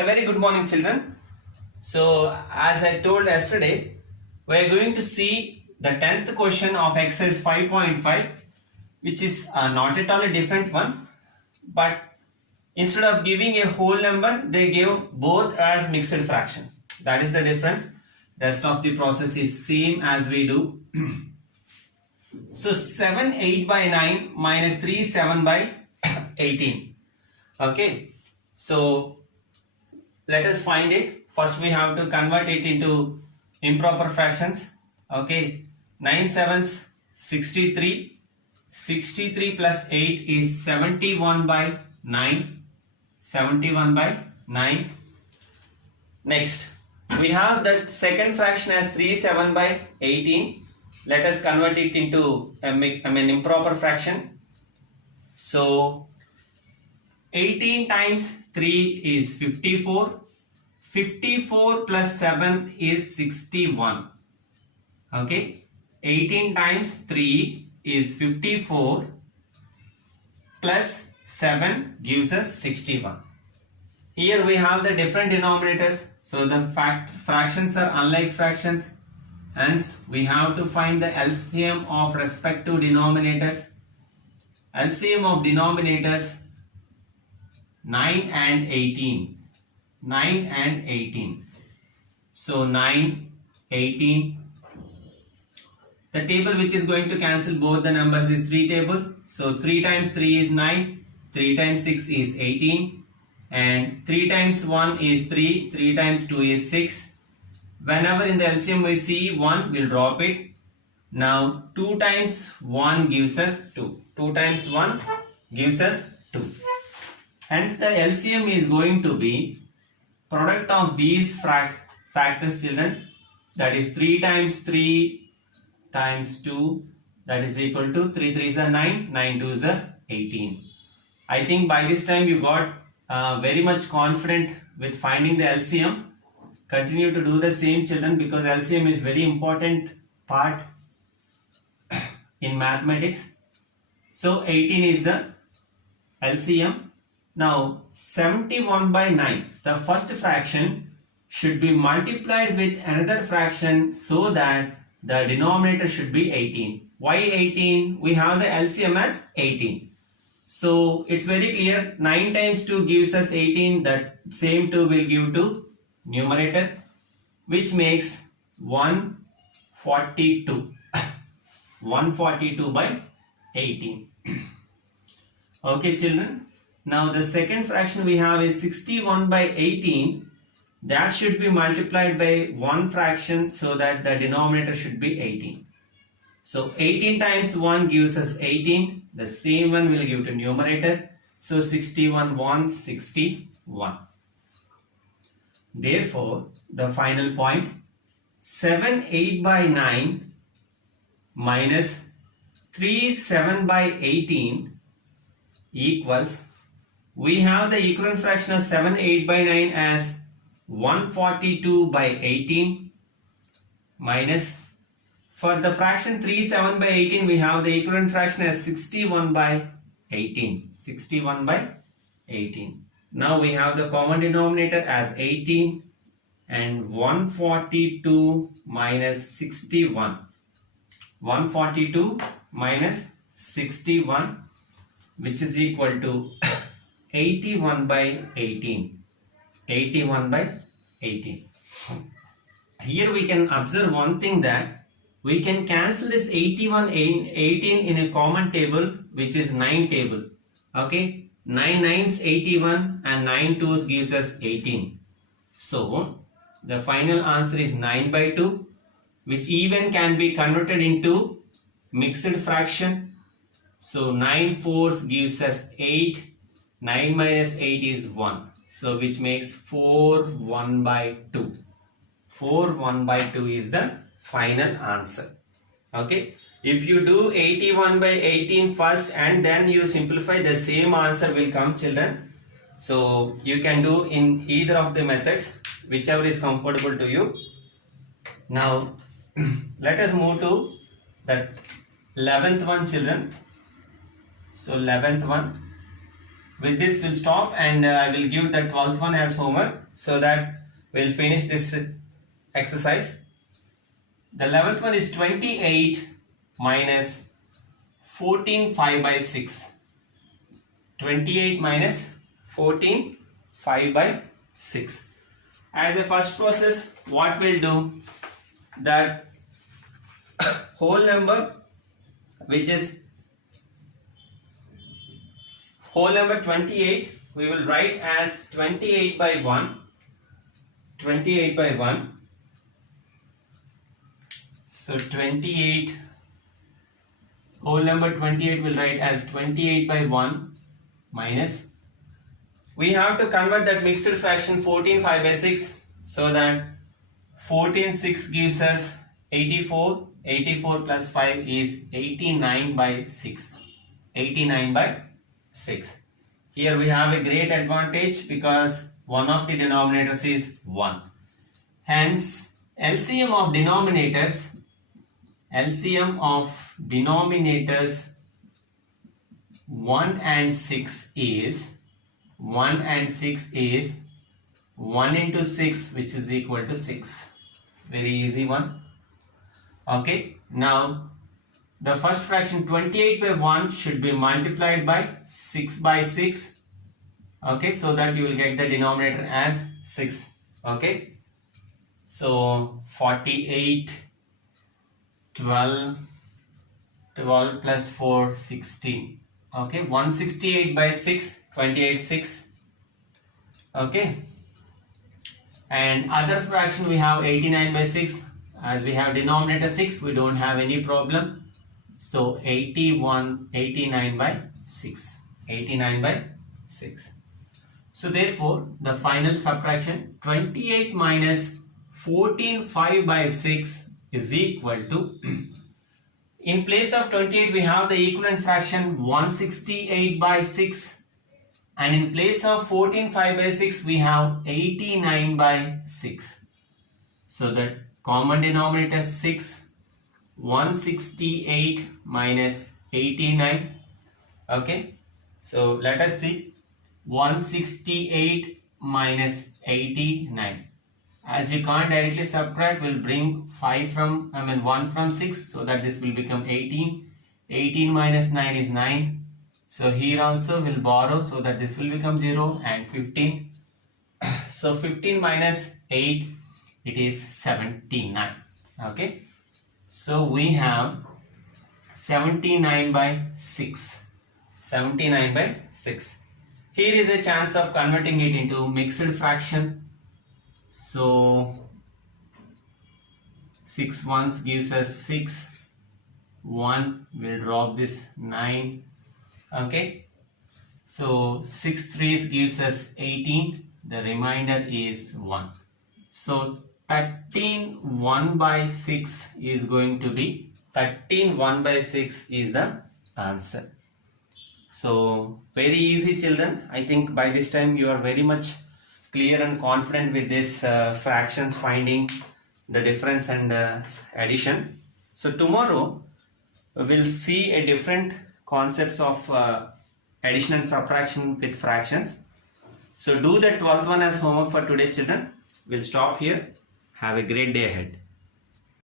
A very good morning, children. So, as I told yesterday, we are going to see the 10th question of exercise 5.5, which is not at all a different one, but instead of giving a whole number, they gave both as mixed fractions. That is the difference. Rest of the process is same as we do. So 7 8 by 9 minus 3 7 by 18. Okay. So let us find it. First we have to convert it into improper fractions. Okay. 9 sevens 63. 63 plus 8 is 71 by 9. 71 by 9. Next, we have that second fraction as 3 7 by 18. Let us convert it into an improper fraction. So 18 times 3 is 54. 54 plus 7 is 61. Okay. 18 times 3 is 54 plus 7 gives us 61. Here we have the different denominators. So the fractions are unlike fractions. Hence we have to find the LCM of respective denominators. LCM of denominators 9 and 18. 9 and 18. So 9, 18. The table which is going to cancel both the numbers is 3 table. So 3 times 3 is 9. 3 times 6 is 18. And 3 times 1 is 3. 3 times 2 is 6. Whenever in the LCM we see 1, we'll drop it. Now 2 times 1 gives us 2. 2 times 1 gives us 2. Hence the LCM is going to be product of these factors, children. That is 3 times 3 times 2. That is equal to 3 3s are 9. 9 2s are 18. I think by this time you got very much confident with finding the LCM. Continue to do the same, children, because LCM is very important part in mathematics. So 18 is the LCM. Now 71 by 9, the first fraction should be multiplied with another fraction so that the denominator should be 18. Why 18? We have the LCM as 18. So it's very clear, 9 times 2 gives us 18. That same 2 will give to numerator, which makes 142. 142 by 18. Okay, children. Now the second fraction we have is 61 by 18. That should be multiplied by one fraction so that the denominator should be 18. So 18 times 1 gives us 18. The same one will give to numerator. So 61 161. Therefore, the final point 7 8 by 9 minus 3 7 by 18 equals, we have the equivalent fraction of 7 8 by 9 as 142 by 18 minus, for the fraction 3 7 by 18 we have the equivalent fraction as 61 by 18. 61 by 18. Now we have the common denominator as 18 and 142 minus 61. 142 minus 61, which is equal to 81 by 18. 81 by 18. Here we can observe one thing, that we can cancel this 81 and 18 in a common table, which is 9 table. Okay. 9 9s 81 and 9 2s gives us 18. So the final answer is 9 by 2, which even can be converted into mixed fraction. So 9 4s gives us 8. 9 minus 8 is 1. So which makes 4 1 by 2. 4 1 by 2 is the final answer. Okay. If you do 81 by 18 first and then you simplify, the same answer will come, children. So you can do in either of the methods, whichever is comfortable to you. Now let us move to that 11th one, children. So 11th one. with this we'll stop, and I will give the 12th one as homework so that we'll finish this exercise. The 11th one is 28 minus 14 5 by 6. 28 minus 14 5 by 6. As a first process, what we'll do, that whole number, which is whole number 28, we will write as 28 by 1. 28 by 1. So 28, whole number 28 will write as 28 by 1 minus, we have to convert that mixed fraction 14 5 by 6, so that 14 6 gives us 84. 84 plus 5 is 89 by 6. 89 by 6. Here we have a great advantage because one of the denominators is 1. Hence, LCM of denominators 1 and 6 is 1 into 6, which is equal to 6. Very easy one. Okay, now the first fraction 28 by 1 should be multiplied by 6 by 6. Okay, so that you will get the denominator as 6. Okay, so 48, 12 plus 4, 16. Okay, 168 by 6, 28 6. Okay, and other fraction we have 89 by 6. As we have denominator 6, we don't have any problem. So 89 by 6. 89 by 6. So therefore, the final subtraction 28 minus 14 5 by 6 is equal to, in place of 28 we have the equivalent fraction 168 by 6, and in place of 14 5 by 6 we have 89 by 6. So the common denominator 6, 168 minus 89. Okay, so let us see 168 minus 89. As we can't directly subtract, we'll bring 1 from 6, so that this will become 18. 18 minus 9 is 9. So here also we'll borrow, so that this will become 0, and 15. So 15 minus 8, it is 79. Okay, so we have 79 by 6. 79 by 6. Here is a chance of converting it into mixed fraction. So 6 ones gives us 6. 1 will drop this 9. Okay, so 6 threes gives us 18. The remainder is 1. So 13 1 by 6 is going to be 13 1 by 6 is the answer. So very easy, children. I think by this time you are very much clear and confident with this fractions, finding the difference and addition. So tomorrow we'll see a different concepts of addition and subtraction with fractions. So do the 12th one as homework for today, children. We'll stop here. Have a great day ahead.